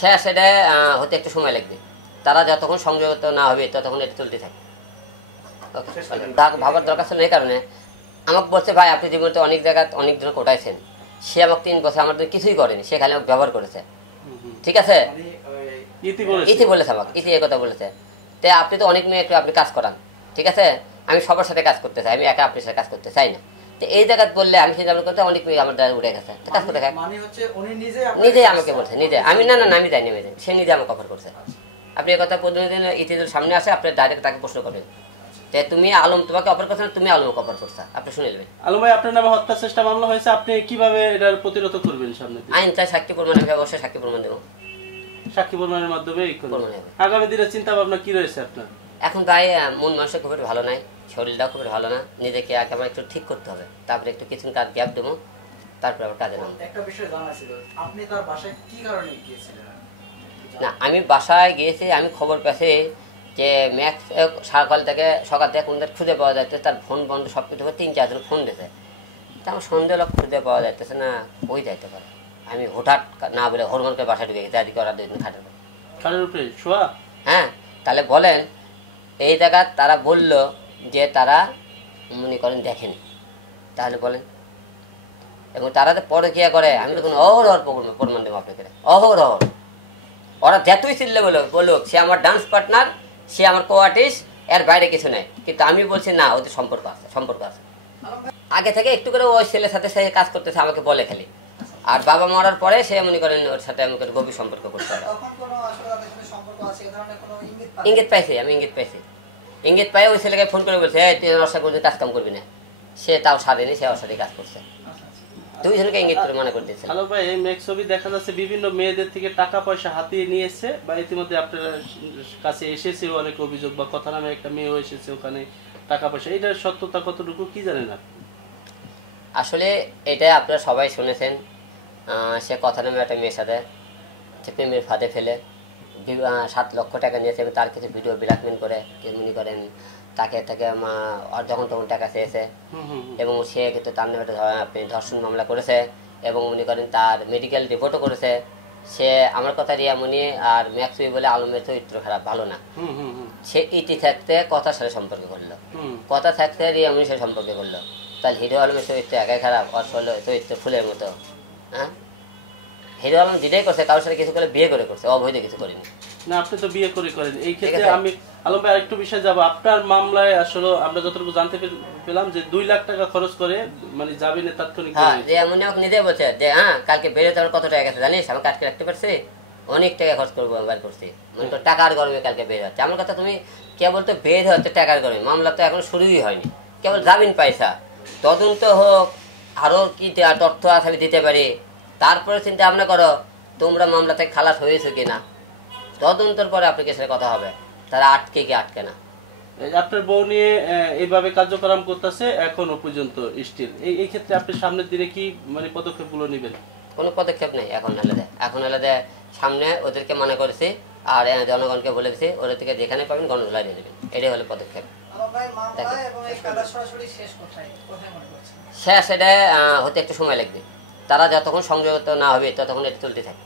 শেষ এটা হতে একটু সময় লাগবে। তারা যতক্ষণ সংযত না হবে ততক্ষণ এটা চলতে থাকে। ভাবার দরকার ছিল এই কারণে আমাকে বলছে, ভাই আপনি জীবনে অনেক জায়গায় অনেক জন কোটাইছেন, সে আমাকে 3 বছর আমার কিছুই করেনি, সে খালি আমাকে ব্যবহার করেছে। ঠিক আছে, ইতি বলেছে আমাকে, ইতি এই কথা বলেছে। তাই আপনি তো অনেক মেয়ে আপনি কাজ করান, ঠিক আছে, আমি সবার সাথে কাজ করতে চাই, আমি একা আপনার সাথে কাজ করতে চাই না। তো এই জায়গায় বললে আমি চিন্তা করতে অনেক মেয়ে আমার দ্বারা উঠে গেছে কাজ করতে খাই। নিজেই আমাকে বলছে, নিজে আমি না আমি যাই নেমে যাই, সে নিজে আমাকে অফার করছে। আপনি এই কথা প্রতিদিন ইতিদের সামনে আসে, আপনি ডাইরেক্ট তাকে প্রশ্ন করবেন, তুমি আলম তোমাকে অফার করছো না, তুমি আলমকে অফার করছো, আপনি শুনে নেবেন। আলম ভাই, আপনার নামে হত্যা চেষ্টা মামলা হয়েছে, আপনি কিভাবে এটার প্রতিরোধ করবেন? সামনে আইন চাই সাক্ষী প্রমাণ, আমি অবশ্যই সাক্ষী প্রমাণ দেবো, সাক্ষী প্রমাণের মাধ্যমে। আগামী দিনের চিন্তা ভাবনা কি রয়েছে আপনার? এখন ভাই মন মানুষের খুব ভালো নাই, শরীরটাও খুব ভালো না, নিজেকে একেবারে একটু ঠিক করতে হবে, তারপরে একটু কিছু কাজ গ্যাপ দেবো, তারপরে আবার কাজে নামবো। একটা বিষয় জানা ছিল, আপনি তার বাসায় কি কারণে গিয়েছিলেন? না, আমি বাসায় গিয়েছি, আমি খবর পেয়েছি যে ম্যাক্স সকাল থেকে কোনদের খুঁজে পাওয়া যাচ্ছে, তার ফোন বন্ধ, সব কিছু 3-4 জন ফোন দিয়েছে। তেমন সন্দেহ লোক খুঁজে পাওয়া যাইতেছে না, ওই যাইতে পারে। আমি হঠাৎ না বলে হরমোনকে বাসায় ঢুকে গেছি, আজকে ওরা 2 দিন খাটের উপরে শোয়া। হ্যাঁ, তাহলে বলেন এই জায়গা তারা বলল যে তারা মনে করেন দেখেনি, তাহলে বলেন, এবং তারা তো পরে কি করে, আমি তখন অহরহর প্রমাণ দেবো আপনাকে, অহরহর। ওরা যতই চিল্লে বলুক সে আমার ডান্স পার্টনার, সে আমার কো আর্টিস্ট, এর বাইরে কিছু নেই, কিন্তু আমি বলছি না, ওদের সম্পর্ক আছে। আগে থেকে একটু করে ওই ছেলের সাথে সে কাজ করতেছে, আমাকে বলে খালি, আর বাবা মরার পরে সে মনে করেন ওর সাথে আমি গভীর সম্পর্ক করতে পারে। ইঙ্গিত পাইছি, আমি ইঙ্গিত পাই ওই ছেলেকে ফোন করে বলছে, তুই ওর সাথে কাজ কাম করবি না, সে তাও সাধেনি, সে ওর সাথে কাজ করছে। 2 জনকে ইঙ্গিত করে মনে করে দিচ্ছে। হ্যালো ভাই, এই মেক ছবি দেখা যাচ্ছে বিভিন্ন মেয়েদের থেকে টাকা পয়সা হাতিয়ে নিয়েছে, বা ইতিমধ্যে আপনার কাছে এসেছে অনেক অভিযোগ, বা কথা নামে একটা মেয়েও এসেছে ওখানে টাকা পয়সা, এটার সত্যতা কতটুকু কি জানেন আপনি? আসলে এটা আপনারা সবাই শুনেছেন, সে কথা নামে একটা মেয়ের সাথে প্রেমের ফাঁদে ফেলে 7 লক্ষ টাকা নিয়েছে, এবং তার কিছু ভিডিও ব্ল্যাকমেল করে মনে করেন তাকে যখন তখন টাকা চেয়েছে, এবং সে কিন্তু তার নামে আপনি ধর্ষণ মামলা করেছে, এবং মনে করেন তার মেডিকেল রিপোর্টও করেছে। সে আমার কথা রিয়ামণি আর ম্যাক্সুই বলে আলমের চরিত্র খারাপ, ভালো না, সে ইতি থাকতে কথার সাথে সম্পর্ক করলো, কথা থাকতে রিয়ামণি সে সম্পর্কে করলো, তাহলে হিরো আলমের চরিত্র একাই খারাপ, আর চরিত্র ফুলের মতো। হ্যাঁ, হিরো আলম যেটাই করছে কারোর সাথে কিছু করে বিয়ে করে করছে, অবৈধ কিছু করেনি। না, আপনি তো বিয়ে করে করেন। এই ক্ষেত্রে আমি আলম ভাই আরেকটু বিষয় যাব, আপনার মামলায় আসলে আমরা যতটুকু জানতে পেলাম যে 2 লাখ টাকা খরচ করে মানে জামিনে তাৎক্ষণিক। হ্যাঁ, যে এমনি আমাকে নিজে বলছে যে কালকে বেরোতে যাওয়ার কত টাকা গেছে জানিস, আমি কাটকে রাখতে পারছি, অনেক টাকা খরচ করবো বার করছি, মানে তো টাকার গরমে কালকে বের হচ্ছে। আমার কথা, তুমি কেবল তো বের হচ্ছে টাকার গরমে, মামলা তো এখন শুরুই হয়নি, কেবল জামিন পাইসা, তদন্ত হোক, আরো কি তথ্য আছে দিতে পারি, তারপরে চিন্তা ভাবনা করো তোমরা মামলা থেকে খালাস হয়েছে কিনা, তদন্তের পরে আপনার সাথে কথা হবে, তারা আটকে কি আটকে না। আপনার বউ নিয়ে এইভাবে কার্যক্রম করতেছে এখনো পর্যন্ত স্টিল, এই ক্ষেত্রে আপনি সামনের দিনে কি মানে পদক্ষেপগুলো নেবেন? কোনো পদক্ষেপ নেই এখন আলাদা সামনে ওদেরকে মনে করেছি, আর জনগণকে বলে দিচ্ছি ওদের থেকে যেখানে পাবেন গণধোলাই দিয়ে দেবেন, এটাই হলো পদক্ষেপ। শেষ এটা হতে একটু সময় লাগবে, তারা যতক্ষণ সংযত না হবে ততক্ষণ এটা চলতে থাকে।